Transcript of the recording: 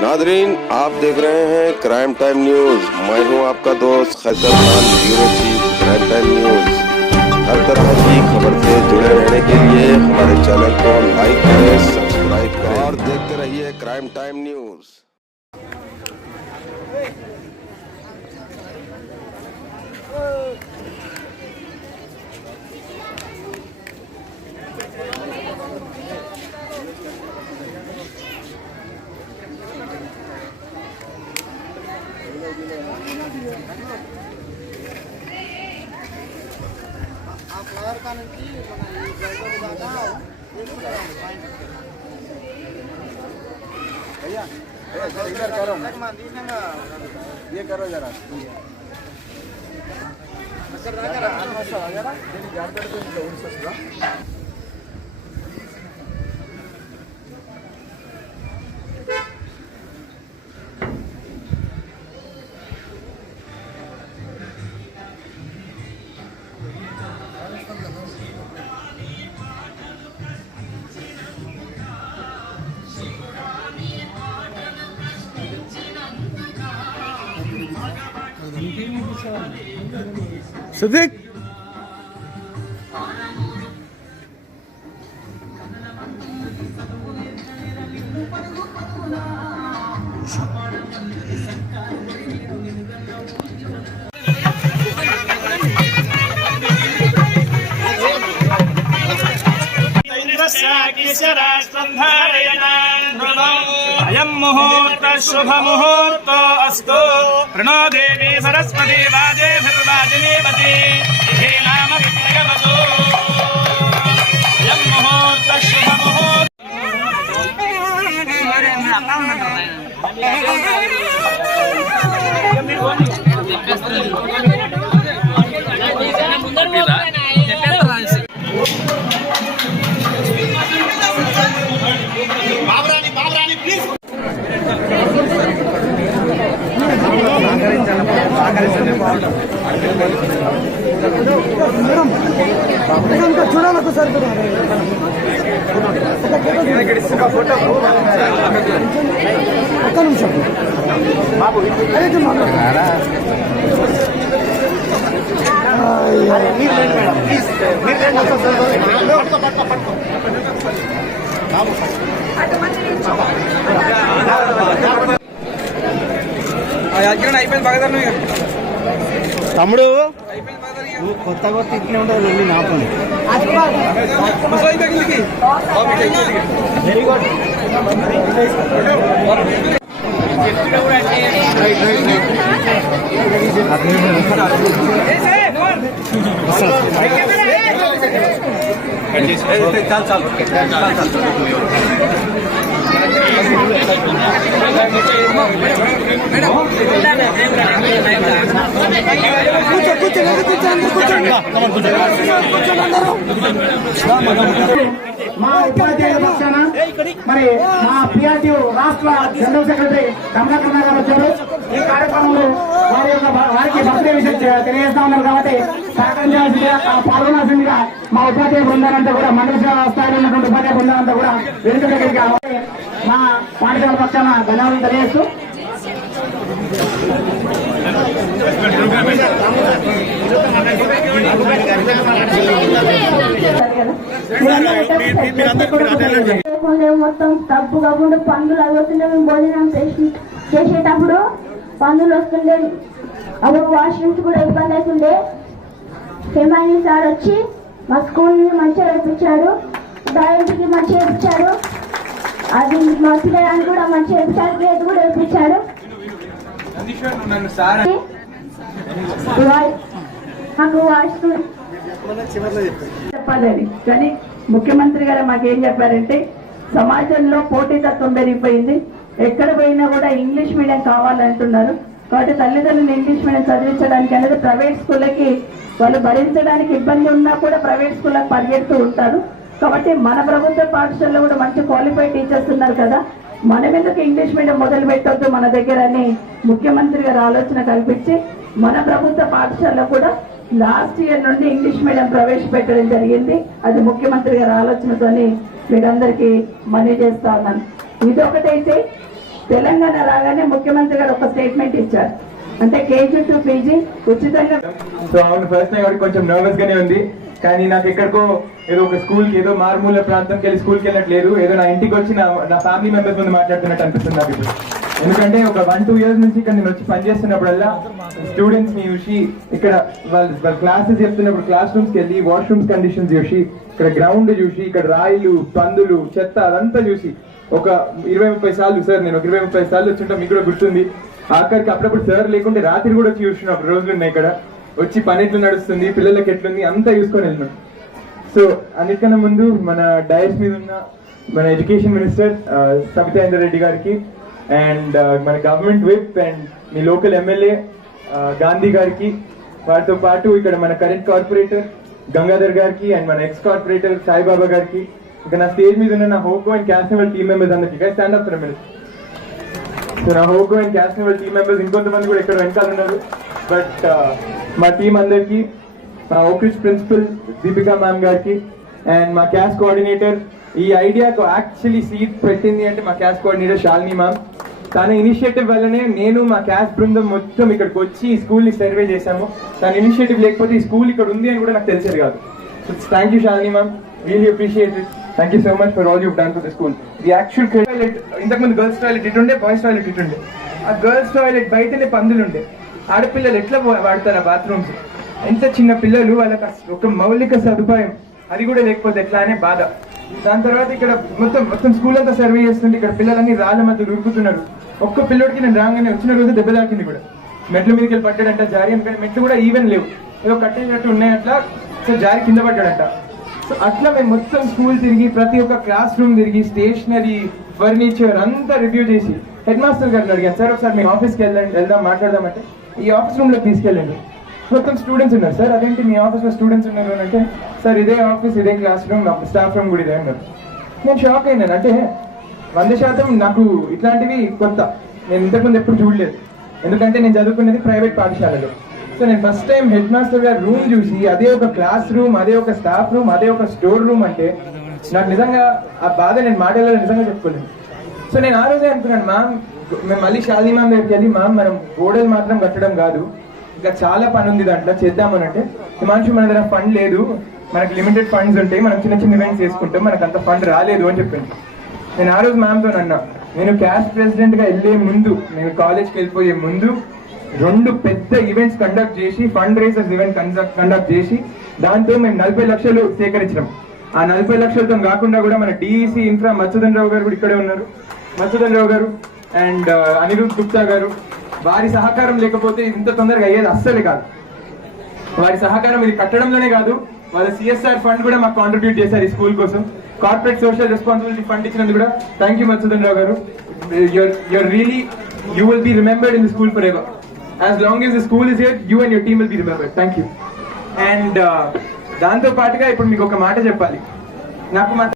Nadreen, आप देख रहे हैं क्राइम टाइम न्यूज। मैं हूं आपका दोस्त Qaiser Khan, bureau chief crime time news. हर तरह की खबर से जुड़े रहने के लिए हमारे चैनल को लाइक करें, सब्सक्राइब करें और देखते रहिए क्राइम टाइम न्यूज। भैया इधर करो, ये करो जरा Sıdık. अयं मुहूर्त शुभ मुहूर्त अस्तु। प्रणो देवी सरस्वती वाजेभिर्वाजिनीवती हे नाम विप्रयवतु। अयं मुहूर्त शुभ मुहूर्त। చూడాలకు సార్ ఒక్క నిమిషం అయిపోయింది బాగా తమ్ముడు నువ్వు కొత్త ఇట్లే ఉండవు నా పని వెరీ గుడ్ మా ఉపాధ్యాయుల పక్షాన మరి మా పిఆర్టీ రాష్ట్ర జనరల్ సెక్రటరీ కమలాకర్ గారు వచ్చారు. ఈ కార్యక్రమంలో వారికి బర్త్డే విషయం తెలియజేస్తా ఉన్నారు కాబట్టి సహకరించాల్సిందిగా పాల్గొనాల్సిందిగా మా ఉపాధ్యాయ బృందాలంతా కూడా మండల స్థాయిలో ఉన్నటువంటి ఉపాధ్యాయ బృందాలంతా కూడా వెనుక దగ్గరికి మా పాఠశాల పక్షాన ధన్యవాదాలు తెలియజేస్తూ మొత్తం తప్పుగా ఉండే పందులు అవి వస్తుండే మేము భోజనం చేసేటప్పుడు పందులు వస్తుండే అప్పుడు వాష్రూమ్స్ కూడా ఇబ్బంది అవుతుండే. హిమాయని సార్ వచ్చి మా స్కూల్ని మంచిగా నేర్పించాడు, డ్రాయింగ్కి మంచిగా నేర్పించాడు, అది మా పిల్లలని కూడా మంచిగా నేర్పించాడు, గేట్ కూడా నేర్పించాడు. మాకు చెప్పాలని కానీ ముఖ్యమంత్రి గారు మాకేం చెప్పారంటే సమాజంలో పోటీతత్వం పెరిగిపోయింది, ఎక్కడ పోయినా కూడా ఇంగ్లీష్ మీడియం కావాలంటున్నారు. కాబట్టి తల్లిదండ్రులు ఇంగ్లీష్ మీడియం చదివించడానికి అనేది ప్రైవేట్ స్కూళ్ళకి వాళ్ళు భరించడానికి ఇబ్బంది ఉన్నా కూడా ప్రైవేట్ స్కూళ్ళకి పరిగెడుతూ ఉంటారు. కాబట్టి మన ప్రభుత్వ పాఠశాలలో కూడా మంచి క్వాలిఫైడ్ టీచర్స్ ఉన్నారు కదా, మనం ఎందుకు ఇంగ్లీష్ మీడియం మొదలు పెట్టొద్దు మన దగ్గర అని ముఖ్యమంత్రి గారు ఆలోచన కల్పించి మన ప్రభుత్వ పాఠశాలలో కూడా లాస్ట్ ఇయర్ నుండి ఇంగ్లీష్ మీడియం ప్రవేశపెట్టడం జరిగింది. అది ముఖ్యమంత్రి గారి ఆలోచనతోని మీరందరికీ మనవి చేస్తా ఉన్నాను. ఇదొకటైతే తెలంగాణ రాగానే ముఖ్యమంత్రి గారు ఒక స్టేట్మెంట్ ఇచ్చారు, అంటే కేజీ టు పీజీ ఉచితంగా. సో అవును, ఫస్ట్ టైం కాబట్టి కొంచెం నర్వస్ గానే ఉంది, కానీ నాకు ఎక్కడికో ఏదో ఒక స్కూల్ కి, ఏదో మారుమూల ప్రాంతంకి వెళ్ళి స్కూల్కి వెళ్ళట్లేదు, ఏదో నా ఇంటికి వచ్చి నా ఫ్యామిలీ మెంబర్స్ ముందు మాట్లాడుతున్నట్టు అనిపిస్తుంది నాకు ఇప్పుడు. ఎందుకంటే ఒక 1-2 years నుంచి ఇక్కడ నేను వచ్చి పనిచేస్తున్నప్పుడల్లా స్టూడెంట్స్ ని చూసి, ఇక్కడ వాళ్ళ క్లాసెస్ చెప్తున్నప్పుడు క్లాస్ రూమ్స్ కి వెళ్ళి వాష్రూమ్స్ కండిషన్స్ చూసి, ఇక్కడ గ్రౌండ్ చూసి, ఇక్కడ రాయిలు, పందులు, చెత్త అదంతా చూసి ఒక 20-30 సార్లు, సార్ నేను ఒక 20-30 సార్లు వచ్చింటా, మీకు కూడా గుర్తుంది. ఆఖరికి అప్పుడప్పుడు సార్ లేకుంటే రాత్రి కూడా వచ్చి చూసినప్పుడు రోజులు ఉన్నాయి, ఇక్కడ వచ్చి పని ఎట్లు నడుస్తుంది, పిల్లలకి ఎట్లుంది అంతా చూసుకొని వెళ్ళినాం. సో అన్నిటికన్నా ముందు మన డైస్ మీద ఉన్న మన ఎడ్యుకేషన్ మినిస్టర్ సబితా ఇంద్రారెడ్డి గారికి, అండ్ మన government whip and me local MLA Gandhi గారికి, వారితో పాటు ఇక్కడ మన కరెంట్ కార్పొరేటర్ గంగాధర్ గారికి, అండ్ మన ఎక్స్ కార్పొరేటర్ సాయిబాబా గారికి, ఇంకా నా స్టేజ్ మీద ఉన్న నా హోకో అండ్ క్యాస్నవల్ టీమ్ మెంబర్స్ అందరికీ stand up for minute. So నా హోకో అండ్ క్యాస్నవల్ టీమ్ మెంబర్స్ ఇంకొంతమంది కూడా ఇక్కడ వెనకాల ఉన్నారు, బట్ మా టీం అందరికి, మా ఓక్రిచ్ ప్రిన్సిపల్ దీపికా మ్యామ్ గారికి, అండ్ మా క్యాష్ కోఆర్డినేటర్, ఈ ఐడియాకు యాక్చువల్లీ సీట్ పెట్టింది అంటే మా క్యాష్ కోఆర్డినేటర్ శాలిని మ్యామ్. తన ఇనిషియేటివ్ వల్లనే నేను మా క్యాష్ బృందం మొత్తం ఇక్కడికి వచ్చి ఈ స్కూల్ ని సర్వే చేశాము. తన ఇనిషియేటివ్ లేకపోతే ఈ స్కూల్ ఇక్కడ ఉంది అని కూడా నాకు తెలిసేది కాదు. So thank you Shalini ma'am, really appreciate it. Thank you so much for all you done for the school. The actual toilet, ఇంతకుముందు గర్ల్స్ టాయిలెట్ ఇటు ఉండే, బాయ్స్ టాయిలెట్ ఇటు ఉండే. ఆ గర్ల్స్ టాయిలెట్ బయటనే పందులు ఉండే. ఆడపిల్లలు ఎట్లా వాడతారు ఆ బాత్రూమ్స్? ఎంత చిన్న పిల్లలు, వాళ్ళకి ఒక మౌలిక సదుపాయం అది కూడా లేకపోతే ఎట్లా అనే బాధ. దాని తర్వాత ఇక్కడ మొత్తం స్కూల్ అంతా సర్వే చేస్తుంటే ఇక్కడ పిల్లలన్నీ రాళ్ళ మధ్య ఉరుకుతున్నారు. ఒక్క పిల్లోడికి నేను రాగానే వచ్చిన రోజు దెబ్బ తాకింది కూడా, మెట్ల మీదకి వెళ్ళి పడ్డాడంట జారి. ఎందుకంటే మెట్లు కూడా ఈవెన్ లేవు, ఏదో కట్టేటట్టు ఉన్నాయట్లా, సో జారి కింద పడ్డాడంట. సో అట్లా మేము మొత్తం స్కూల్ తిరిగి, ప్రతి ఒక్క క్లాస్ రూమ్ తిరిగి, స్టేషనరీ, ఫర్నిచర్ అంతా రివ్యూ చేసి హెడ్ మాస్టర్ గారిని అడిగాను, సార్ ఒకసారి మీ ఆఫీస్కి వెళ్దాం మాట్లాడదామంటే ఈ ఆఫీస్ రూమ్ లో తీసుకెళ్ళండి. మొత్తం స్టూడెంట్స్ ఉన్నారు. సార్ అదేంటి మీ ఆఫీస్ లో స్టూడెంట్స్ ఉన్నారు అని అంటే, సార్ ఇదే ఆఫీస్, ఇదే క్లాస్ రూమ్, స్టాఫ్ రూమ్ కూడా ఇదే అన్నారు. నేను షాక్ అయినాను. అంటే 100% నాకు ఇట్లాంటివి కొత్త, నేను ఇంతకుముందు ఎప్పుడు చూడలేదు. ఎందుకంటే నేను చదువుకునేది ప్రైవేట్ పాఠశాలలో. సో నేను ఫస్ట్ టైం హెడ్ మాస్టర్ గారి రూమ్ చూసి, అదే ఒక క్లాస్ రూమ్, అదే ఒక స్టాఫ్ రూమ్, అదే ఒక స్టోర్ రూమ్ అంటే నాకు నిజంగా ఆ బాధ నేను మాటలలో నిజంగా చెప్పుకోలేదు. సో నేను ఆ రోజే అనుకున్నాను, మ్యామ్ మేము మళ్ళీ శాలిని మ్యామ్ దగ్గరికి వెళ్ళి, మ్యామ్ మనం గోడలు మాత్రం కట్టడం కాదు, ఇంకా చాలా పని ఉంది దాంట్లో చేద్దామని. అంటే మనిషి మన దగ్గర ఫండ్ లేదు, మనకి లిమిటెడ్ ఫండ్స్ ఉంటాయి, మనం చిన్న చిన్న ఈవెంట్స్ చేసుకుంటాం, మనకు అంత ఫండ్ రాలేదు అని చెప్పింది. నేను ఆ రోజు మ్యామ్తో అన్నా, నేను క్యాష్ ప్రెసిడెంట్ గా వెళ్ళే ముందు, నేను కాలేజ్కి వెళ్ళిపోయే ముందు 2 పెద్ద ఈవెంట్స్ కండక్ట్ చేసి, ఫండ్ రైజర్స్ ఈవెంట్ కండక్ట్ చేసి, దాంతో మేము 40 లక్షలు సేకరించినాం. ఆ 40 లక్షలతో కాకుండా కూడా మన డిఈసి ఇన్ఫ్రా మత్స్యధన్ రావు గారు కూడా ఇక్కడే ఉన్నారు, మత్స్యధన్ రావు గారు అండ్ అనిరుద్ గుప్తా గారు. వారి సహకారం లేకపోతే ఇంత తొందరగా అయ్యేది అస్సలే కాదు. వారి సహకారం ఇది కట్టడంలోనే కాదు, వాళ్ళ సిఎస్ఆర్ ఫండ్ కూడా మాకు కాంట్రిబ్యూట్ చేశారు ఈ స్కూల్ కోసం. కార్పొరేట్ సోషల్ రెస్పాన్సిబిలిటీ ఫండ్ ఇచ్చినందుకు కూడా థ్యాంక్ యూ మత్స్యధన్ రావు గారు. You will be remembered in the school for ever. As long as the school is here, you and your team will be remembered. Thank you. And దాంతో పాటుగా ఇప్పుడు మీకు ఒక మాట చెప్పాలి. నాకు